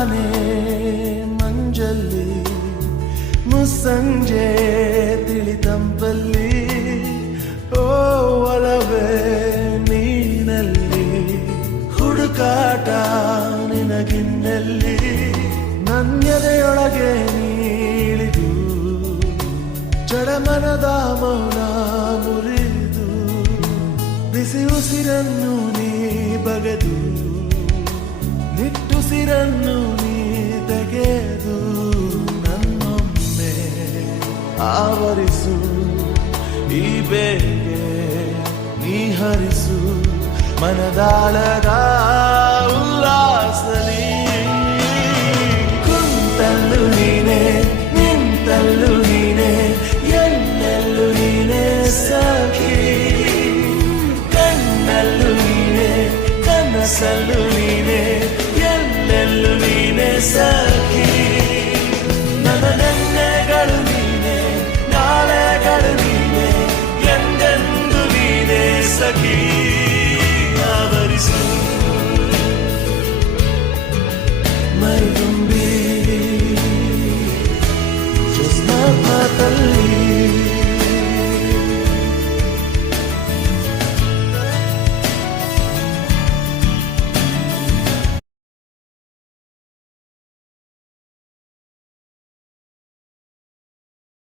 ತಾನೇ ಮಂಜಲ್ಲಿ ಮುಸ್ಸಂಜೆ ತಿಳಿತಂಪಲ್ಲಿ ಓ ಒಲವೇ ನೀನಲ್ಲಿ ಹುಡುಕಾಟ ನಿನಗಿನ್ನಲ್ಲಿ ನನ್ಯದೆಯೊಳಗೆ ನೀಳಿದು ಜಡಮನದ ಮೌನ ಮುರಿದು ಬಿಸಿ ಉಸಿರನ್ನು ನೀ ಬಗೆದು ನಿಟ್ಟುಸಿರನ್ನು ನೀ ತೆಗೆದು ನನ್ನೊಮ್ಮೆ ಆವರಿಸು ಈ ಬೇಗೆ ನೀ ಹರಿಸು ಮನದಾಳದ ಉಲ್ಲಾಸಲಿ ಕುಂತಲ್ಲು ನೀನೆ ನಿಂತಲ್ಲು ನೀನೆ ಎಲ್ಲೆಲ್ಲೂ ನೀನೆ ಸಖಿ ಕಣ್ಣಲ್ಲೂ ನೀನೆ ಕನಸಲ್ಲೂ ನೀನೆ ಎಲ್ಲೆಲ್ಲೂ ನೀನೆ ಸಖಿ ನನ್ನ ನೆನ್ನೆಗಳು ನೀನೆ ನಾಳೆಗಳು ನೀನೆ ಎಂದೆಂದು ನೀನೆ ಸಖಿ